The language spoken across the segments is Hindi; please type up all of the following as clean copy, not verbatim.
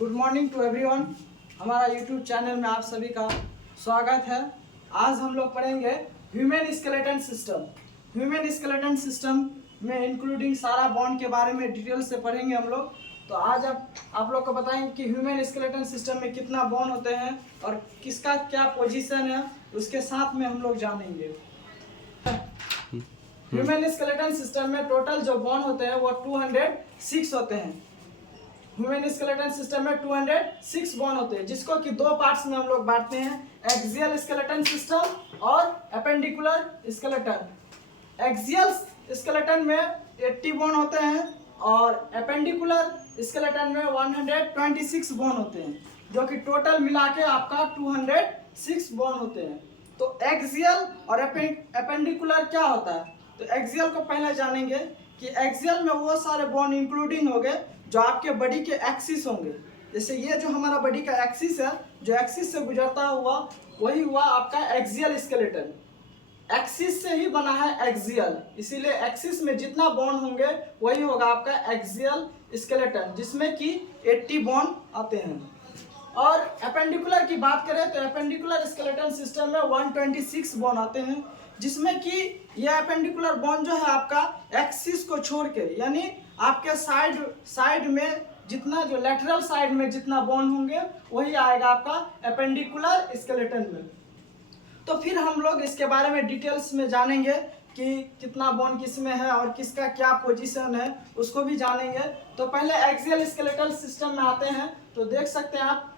Good morning to everyone. हमारा यूट्यूब चैनल में आप सभी का स्वागत है। आज हम लोग पढ़ेंगे human skeleton system. Human skeleton system में इंक्लूडिंग सारा बॉन्ड के बारे में डिटेल से पढ़ेंगे हम लोग। तो आज आप लोग को बताएंगे कि ह्यूमन स्केलेटन सिस्टम में कितना बॉन्ड होते हैं और किसका क्या पोजीशन है, उसके साथ में हम लोग जानेंगे। ह्यूमन स्केलेटन सिस्टम में टोटल जो बॉन्ड होते हैं वो 206 होते हैं। ह्यूमन स्केलेटन सिस्टम में 206 बॉन्ड होते हैं, जिसको कि दो पार्ट्स में हम लोग बांटते हैं, एक्सियल स्केलेटन सिस्टम और एपेंडिकुलर स्केलेटन। एक्सियल स्केलेटन में 80 बॉन्ड होते हैं और एपेंडिकुलर स्केलेटन में 126 बॉन्ड होते हैं, जो कि टोटल मिला के आपका 206 बॉन्ड होते हैं। तो एक्सियल और एपेंडिकुलर क्या होता है? तो एक्सियल को पहले जानेंगे कि एक्सियल में वो सारे बॉन्ड इंक्लूडिंग हो गए जो आपके बॉडी के एक्सिस होंगे। जैसे ये जो हमारा बॉडी का एक्सिस है, जो एक्सिस से गुजरता हुआ वही हुआ आपका एक्सियल स्केलेटन। एक्सिस से ही बना है एक्सियल, इसीलिए एक्सिस में जितना बॉन्ड होंगे वही होगा आपका एक्सियल स्केलेटन, जिसमें कि 80 बॉन्ड आते हैं। और एपेंडिकुलर की बात करें तो एपेंडिकुलर स्केलेटन सिस्टम में 126 बॉन्ड आते हैं, जिसमें कि यह एपेंडिकुलर बॉन्ड जो है आपका एक्सिस को छोड़ के, यानी आपके साइड में जितना, जो लेटरल साइड में जितना बॉन्ड होंगे वही आएगा आपका एपेंडिकुलर स्केलेटन में। तो फिर हम लोग इसके बारे में डिटेल्स में जानेंगे कि कितना बॉन्ड किस में है और किसका क्या पोजीशन है, उसको भी जानेंगे। तो पहले एक्सियल स्केलेटल सिस्टम में आते हैं। तो देख सकते हैं आप,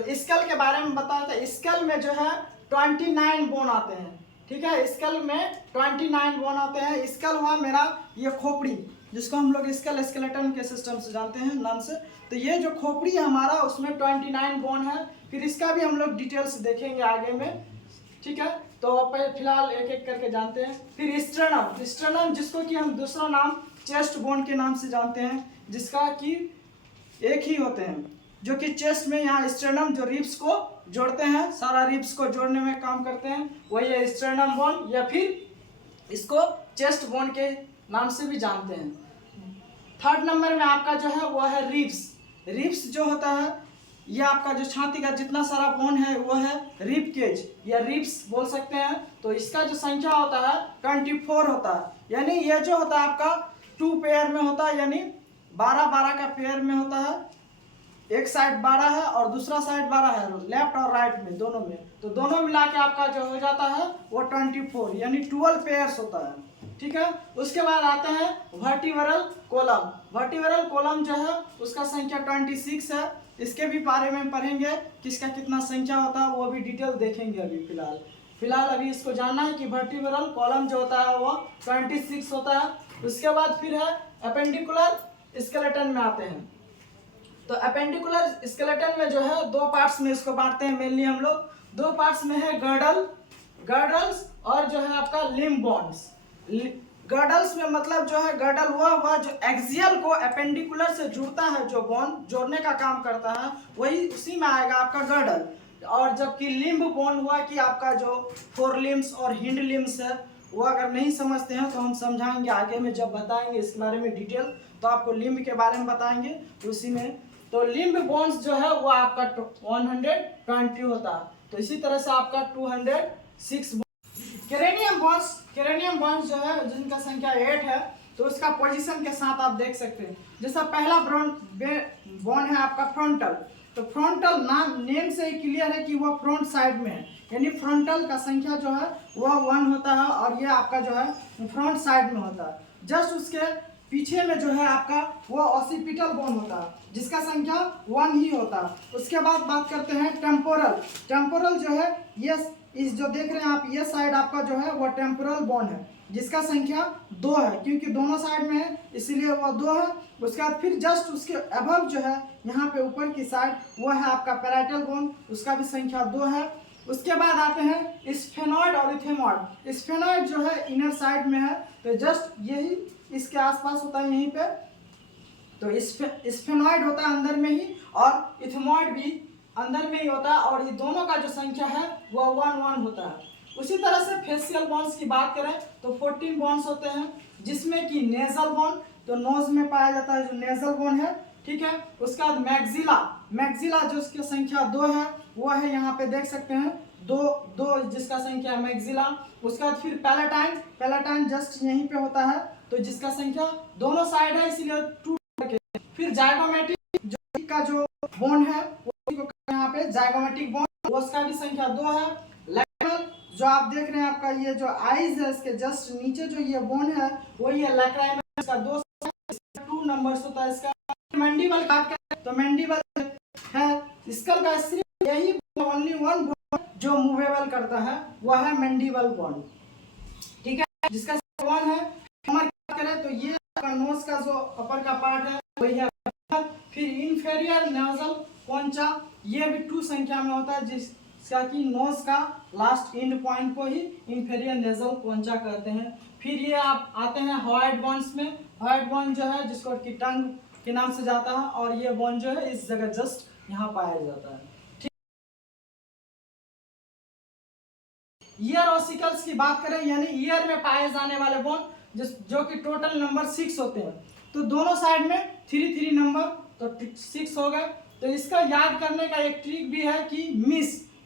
स्केल के बारे में बताया था। स्केल में जो है 29 बॉन्ड आते हैं, ठीक है। स्केल में 29 बॉन्ड आते हैं। स्केल हुआ मेरा ये खोपड़ी, जिसको हम लोग स्केल स्केलेटन के सिस्टम से जानते हैं नाम से। तो ये जो खोपड़ी है हमारा, उसमें 29 बॉन्ड है। फिर इसका भी हम लोग डिटेल्स देखेंगे आगे में, ठीक है। तो फिलहाल एक एक करके जानते हैं। फिर स्ट्रेनम, स्ट्रेनम जिसको कि हम दूसरा नाम चेस्ट बोन के नाम से जानते हैं, जिसका कि एक ही होते हैं, जो कि चेस्ट में यहाँ स्ट्रेनम जो रिब्स को जोड़ते हैं, सारा रिब्स को जोड़ने में काम करते हैं, वही है स्ट्रेनम बोन, या फिर इसको चेस्ट बोन के नाम से भी जानते हैं। थर्ड नंबर में आपका जो है वो है रिब्स। रिब्स जो होता है, ये आपका जो छाती का जितना सारा बोन है वो है रिब केज या रिब्स बोल सकते हैं। तो इसका जो संख्या होता है 24 होता है, यानी ये जो होता है आपका 2 पेयर में होता है, यानी 12-12 का पेयर में होता है। एक साइड 12 है और दूसरा साइड 12 है, लेफ्ट और राइट में, दोनों में। तो दोनों मिला के आपका जो हो जाता है वो 24, यानी 12 पेयर्स होता है, ठीक है। उसके बाद आते हैं वर्टिब्रल कॉलम। वर्टिब्रल कॉलम जो है उसका संख्या 26 है। इसके भी बारे में पढ़ेंगे, किसका कितना संख्या होता है, वो भी डिटेल देखेंगे। अभी फिलहाल अभी इसको जानना है कि वर्टिब्रल कॉलम जो होता है वो 26 होता है। उसके बाद फिर है एपेंडिकुलर स्केलेटन में आते हैं। तो एपेंडिकुलर स्केलेटन में जो है दो पार्ट्स में इसको बांटते हैं मेनली हम लोग। दो पार्ट्स में है गर्डल्स और जो है आपका लिम्ब बॉन्ड्स। गर्डल्स में मतलब जो है, गर्डल हुआ जो एक्सियल को एपेंडिकुलर से जुड़ता है, जो बॉन्ड जोड़ने का काम करता है, वही उसी में आएगा आपका गर्डल। और जबकि लिम्ब बॉन्ड हुआ कि आपका जो फोर लिम्स और हिंड लिम्स है, वो अगर नहीं समझते हैं तो हम समझाएंगे आगे में, जब बताएंगे इसके बारे में डिटेल, तो आपको लिम्ब के बारे में बताएंगे उसी में। तो लिम्ब बॉन्ड्स जो है वो आपका 120 होता है। तो इसी तरह से आपका 206 केरेनियम बॉन्ड्स जो है, जिनका संख्या 8 है। तो उसका पोजीशन के साथ आप देख सकते हैं। जैसा पहला बॉन्ड है आपका फ्रंटल। तो फ्रंटल नेम से ही क्लियर है कि वो फ्रंट साइड में है, यानी फ्रंटल का संख्या जो है वह 1 होता है, और ये आपका जो है फ्रंट साइड में होता है। जस्ट उसके पीछे में जो है आपका वो ऑसिपिटल बोन होता है, जिसका संख्या 1 ही होता है। उसके बाद बात करते हैं टेम्पोरल जो है, ये इस जो देख रहे हैं आप, ये साइड आपका जो है वो टेम्पोरल बोन है, जिसका संख्या 2 है, क्योंकि दोनों साइड में है इसलिए वो 2 है। उसके बाद फिर जस्ट उसके अबव जो है, यहाँ पे ऊपर की साइड, वो है आपका पैराइटल बोन, उसका भी संख्या 2 है। उसके बाद आते हैं स्फेनॉइड और इथेमॉइड। स्फेनॉइड जो है इनर साइड में है, तो जस्ट यही इसके आसपास होता है, यहीं पे। तो स्फेनॉइड होता है अंदर में ही, और इथेमॉइड भी अंदर में ही होता है, और ये दोनों का जो संख्या है वह 1-1 होता है। उसी तरह से फेशियल बॉन्स की बात करें तो 14 बॉन्स होते हैं, जिसमें कि नेजल बॉन, तो नोज में पाया जाता है जो नेजल बॉन है, ठीक है। उसके बाद मैक्सिला, मैक्सिला जो उसकी संख्या 2 है वो है, यहाँ पे देख सकते हैं 2 जिसका संख्या मैक्सिला। उसके बाद फिर पैलेटाइन, पैलेटाइन जस्ट यहीं पे होता है तो जिसका संख्या दोनों साइड है इसीलिए 2। फिर जाइगोमेटिक जो का जो बोन है वो यहाँ पे जाइगोमेटिक बोन, उसका भी संख्या 2 है। लैक्राइमल जो आप देख रहे हैं आपका ये जो आईज है इसके जस्ट नीचे जो ये बोन है वही है लैक्राइमल, इसका 2 नंबर्स होता है। इसका मैंडिबल बात करें तो मैंडिबल है, स्कल का सिर्फ यही ओनली वन बोन जो मूवेबल करता है वह है मैंडिबल बोन, ठीक है, जिसका 1 है। हमारी बात करें तो ये नोज का जो अपर का पार्ट है वही है। फिर इंफेरियर नेजल कॉन्चा, ये भी 2 संख्या में होता है जिसका कि नोज का लास्ट एंड पॉइंट को ही इंफेरियर नेजल कॉन्चा कहते हैं। फिर ये आप आते हैं हॉइड बोन्स में, हॉइड बोन जो है जिसको कि टंग के नाम से जाता है और ये बोन जो है इस जगह जस्ट यहाँ पाया जाता है। ईयर ऑसिकल्स की बात करें यानी ईयर में पाए जाने वाले बोन जो कि टोटल नंबर 6 होते हैं, तो दोनों साइड में 3 नंबर तो 6 हो गए। तो इसका याद करने का एक ट्रिक भी है कि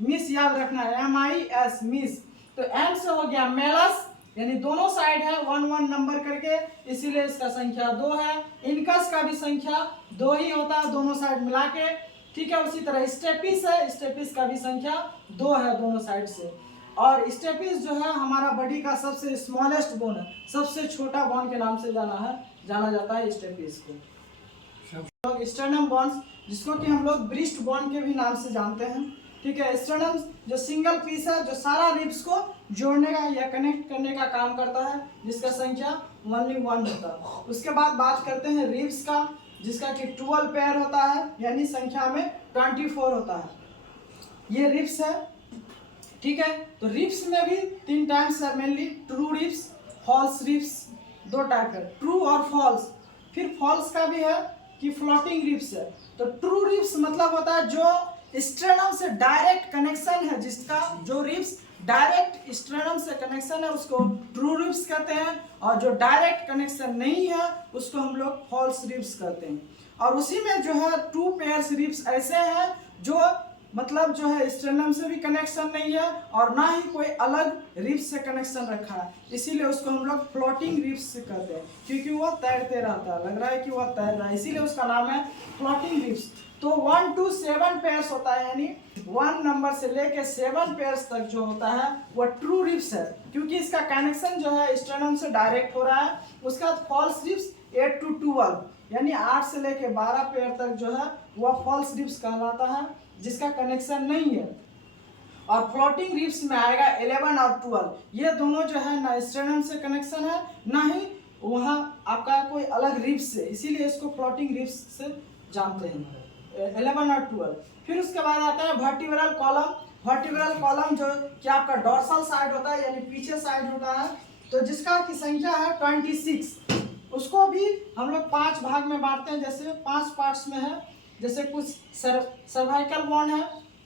मिस याद रखना है, MIS मिस। तो M से हो गया मेलस यानी दोनों साइड है 1 नंबर करके, इसीलिए इसका संख्या 2 है। इनकस का भी संख्या 2 ही होता है दोनों साइड मिला के, ठीक है। उसी तरह स्टेपिस है, स्टेपिस का भी संख्या 2 है दोनों साइड से। और स्टेपिस जो है हमारा बॉडी का सबसे स्मॉलेस्ट बोन है, सबसे छोटा बोन के नाम से जाना जाता है स्टेपिस को। स्टर्नम बोन्स जिसको कि हम लोग ब्रिस्ट बोन के भी नाम से जानते हैं, ठीक है। स्टर्नम जो सिंगल पीस है जो सारा रिब्स को जोड़ने का या कनेक्ट करने का काम करता है, जिसका संख्या 1 होता है। उसके बाद बात करते हैं रिब्स का, जिसका कि 12 पेयर होता है यानी संख्या में 24 होता है। ये रिब्स है, ठीक है। तो रिब्स में भी 3 टाइप्स है mainly, true ribs, false ribs, 2 type है, ट्रू और फॉल्स। फिर फॉल्स का भी है कि फ्लोटिंग रिब्स है। तो ट्रू रिब्स मतलब होता है जो स्ट्रेनम से डायरेक्ट कनेक्शन है, जिसका जो रिब्स डायरेक्ट स्ट्रेनम से कनेक्शन है उसको ट्रू रिब्स कहते हैं, और जो डायरेक्ट कनेक्शन नहीं है उसको हम लोग फॉल्स रिब्स कहते हैं। और उसी में जो है 2 पेयर्स रिब्स ऐसे हैं जो मतलब जो है स्ट्रेनम से भी कनेक्शन नहीं है और ना ही कोई अलग रिब्स से कनेक्शन रखा है, इसीलिए उसको हम लोग फ्लोटिंग रिब्स कहते हैं, क्योंकि वो तैरते रहता है, लग रहा है कि वह तैर रहा है, इसीलिए उसका नाम है फ्लोटिंग रिब्स। तो 1 to 7 पेयर्स होता है, यानी 1 नंबर से लेके 7 पेयर्स तक जो होता है वो ट्रू रिब्स है, क्योंकि इसका कनेक्शन जो है स्ट्रेनम से डायरेक्ट हो रहा है। उसके बाद फॉल्स रिब्स 8 to 12 यानी 8 से लेके 12 पेयर तक जो है वह फॉल्स रिब्स कहलाता है, जिसका कनेक्शन नहीं है। और फ्लोटिंग रिब्स में आएगा 11 और 12, ये दोनों जो है ना स्ट्रेनम से कनेक्शन है ना ही वहाँ आपका कोई अलग रिब्स है, इसीलिए इसको फ्लोटिंग रिब्स से जानते हैं 11 और 12। फिर उसके बाद आता है वर्टिब्रल कॉलम। वर्टिब्रल कॉलम जो कि आपका डॉर्सल साइड होता है यानी पीछे साइड होता है, तो जिसका की संख्या है 26। उसको भी हम लोग 5 भाग में बांटते हैं, जैसे 5 पार्ट्स में है, जैसे कुछ सर्वाइकल बोन है,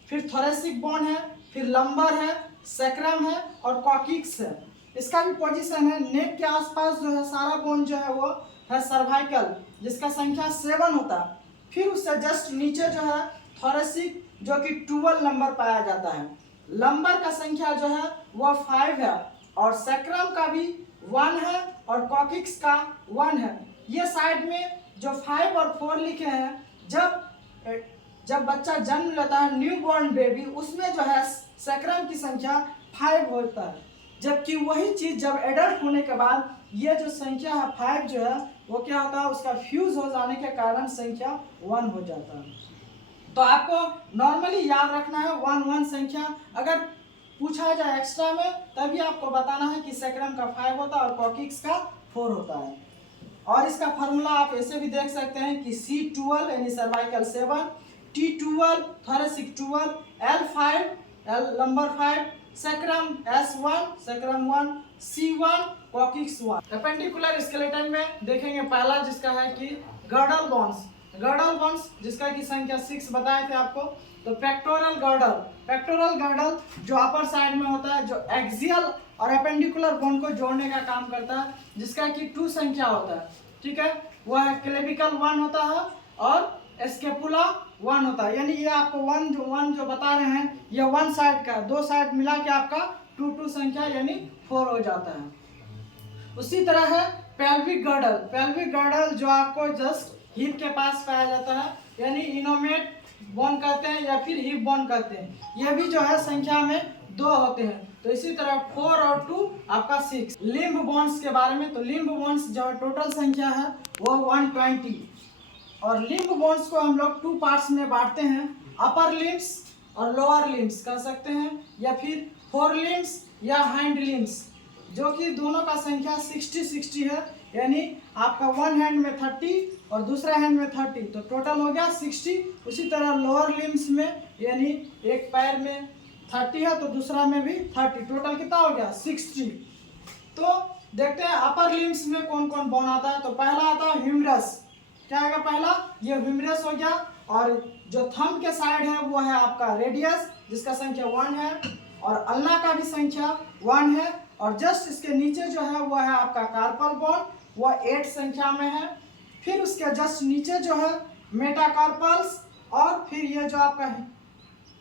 फिर थोरेसिक बोन है, फिर लंबर है, सैक्रम है और कॉकिक्स है। इसका भी पोजीशन है नेक के आसपास जो है सारा बोन जो है वो है सर्वाइकल, जिसका संख्या 7 होता है। फिर उससे जस्ट नीचे जो है थोरेसिक जो कि 12 नंबर पाया जाता है। लंबर का संख्या जो है वह 5 है और सैक्रम का भी 1 है और कॉकिक्स का 1 है। ये साइड में जो 5 और 4 लिखे हैं, जब बच्चा जन्म लेता है न्यू बॉर्न बेबी, उसमें जो है सैक्रम की संख्या 5 होता है, जबकि वही चीज जब एडल्ट होने के बाद ये जो संख्या है 5 जो है वो क्या होता है, उसका फ्यूज हो जाने के कारण संख्या 1 हो जाता है। तो आपको नॉर्मली याद रखना है 1 संख्या, अगर पूछा जाए एक्स्ट्रा में तभी आपको बताना है कि सैक्रम का 5 होता है और कॉकिक्स का 4 होता है। और इसका फार्मूला आप ऐसे भी देख सकते हैं कि C12 यानी cervical 7, T12 thoracic 12, L5 lumbar 5, sacrum S1 sacrum 1, C1 coccyx 1। Appendicular skeleton में देखेंगे पहला जिसका है कि गर्डल बोन्स। गर्डल बोन्स जिसका की संख्या 6 बताए थे आपको। तो पेक्टोरल गर्डल जो अपर साइड में होता है, जो एक्सियल और एपेंडिकुलर बोन को जोड़ने का काम करता है, जिसका कि 2 संख्या होता है, ठीक है। वह है क्लेविकल 1 होता है और स्केपुला 1 होता है। यानी ये आपको वन जो बता रहे हैं ये वन साइड का, दो साइड मिला के आपका 2 संख्या यानी 4 हो जाता है। उसी तरह है पेल्विक गर्डल। पेल्विक गर्डल जो आपको जस्ट हिप के पास पाया जाता है, यानी इनोमेट बोन कहते हैं या फिर हिप बोन कहते हैं। ये भी जो है संख्या में 2 होते हैं। तो इसी तरह 4 और 2 आपका 6। लिम्ब बोन्स के बारे में, तो लिम्ब बोन्स जो टोटल संख्या है वो 120। और लिम्ब बोन्स को हम लोग 2 पार्ट्स में बांटते हैं, अपर लिम्स और लोअर लिम्स कह सकते हैं, या फिर फोर लिम्स या हैंड लिम्स, जो कि दोनों का संख्या 60-60 है। यानी आपका वन हैंड में 30 और दूसरा हैंड में 30, तो टोटल हो गया 60। उसी तरह लोअर लिम्स में यानी एक पैर में 30 है तो दूसरा में भी 30, टोटल कितना हो गया 60। तो देखते हैं अपर लिम्स में कौन कौन बोन आता है। तो पहला आता है ह्यूमरस। क्या आएगा पहला, ये ह्यूमरस हो गया। और जो थंब के साइड है वो है आपका रेडियस, जिसका संख्या 1 है, और अल्ना का भी संख्या 1 है। और जस्ट इसके नीचे जो है वो है आपका कार्पल बोन, वो 8 संख्या में है। फिर उसके जस्ट नीचे जो है मेटाकार्पल्स, और फिर ये जो आपका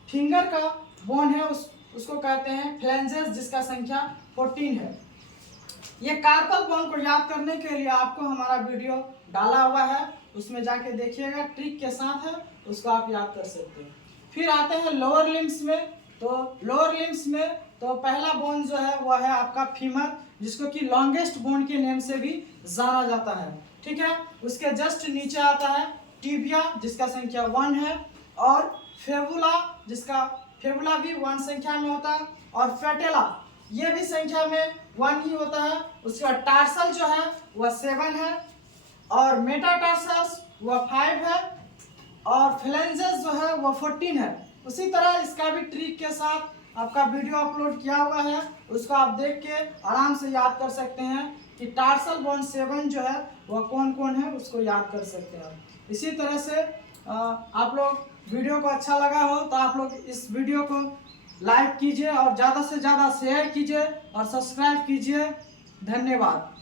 फिंगर का बोन है उसको कहते हैं फ्लेंजेस, जिसका संख्या 14 है। ये कार्पल बोन को याद करने के लिए आपको हमारा वीडियो डाला हुआ है, उसमें जाके देखिएगा, ट्रिक के साथ है, उसको आप याद कर सकते हैं। फिर आते हैं लोअर लिम्स में। तो लोअर लिम्स में तो पहला बोन जो है वो है आपका फीमर, जिसको कि लॉन्गेस्ट बोन के नेम से भी जाना जाता है। ठीक है, उसके जस्ट नीचे आता है टिबिया, जिसका संख्या 1 है, और फेबुला, जिसका फेबुला भी 1 संख्या में होता है, और फेटेला ये भी संख्या में 1 ही होता है। उसका टार्सल जो है वह 7 है, और मेटाटार्सल्स वह 5 है, और फ्लेंजेस जो है वह 14 है। उसी तरह इसका भी ट्रिक के साथ आपका वीडियो अपलोड किया हुआ है, उसको आप देख के आराम से याद कर सकते हैं कि टार्सल बोन 7 जो है वह कौन कौन है, उसको याद कर सकते हैं। इसी तरह से आप लोग वीडियो को अच्छा लगा हो तो आप लोग इस वीडियो को लाइक कीजिए और ज़्यादा से ज़्यादा शेयर कीजिए और सब्सक्राइब कीजिए। धन्यवाद।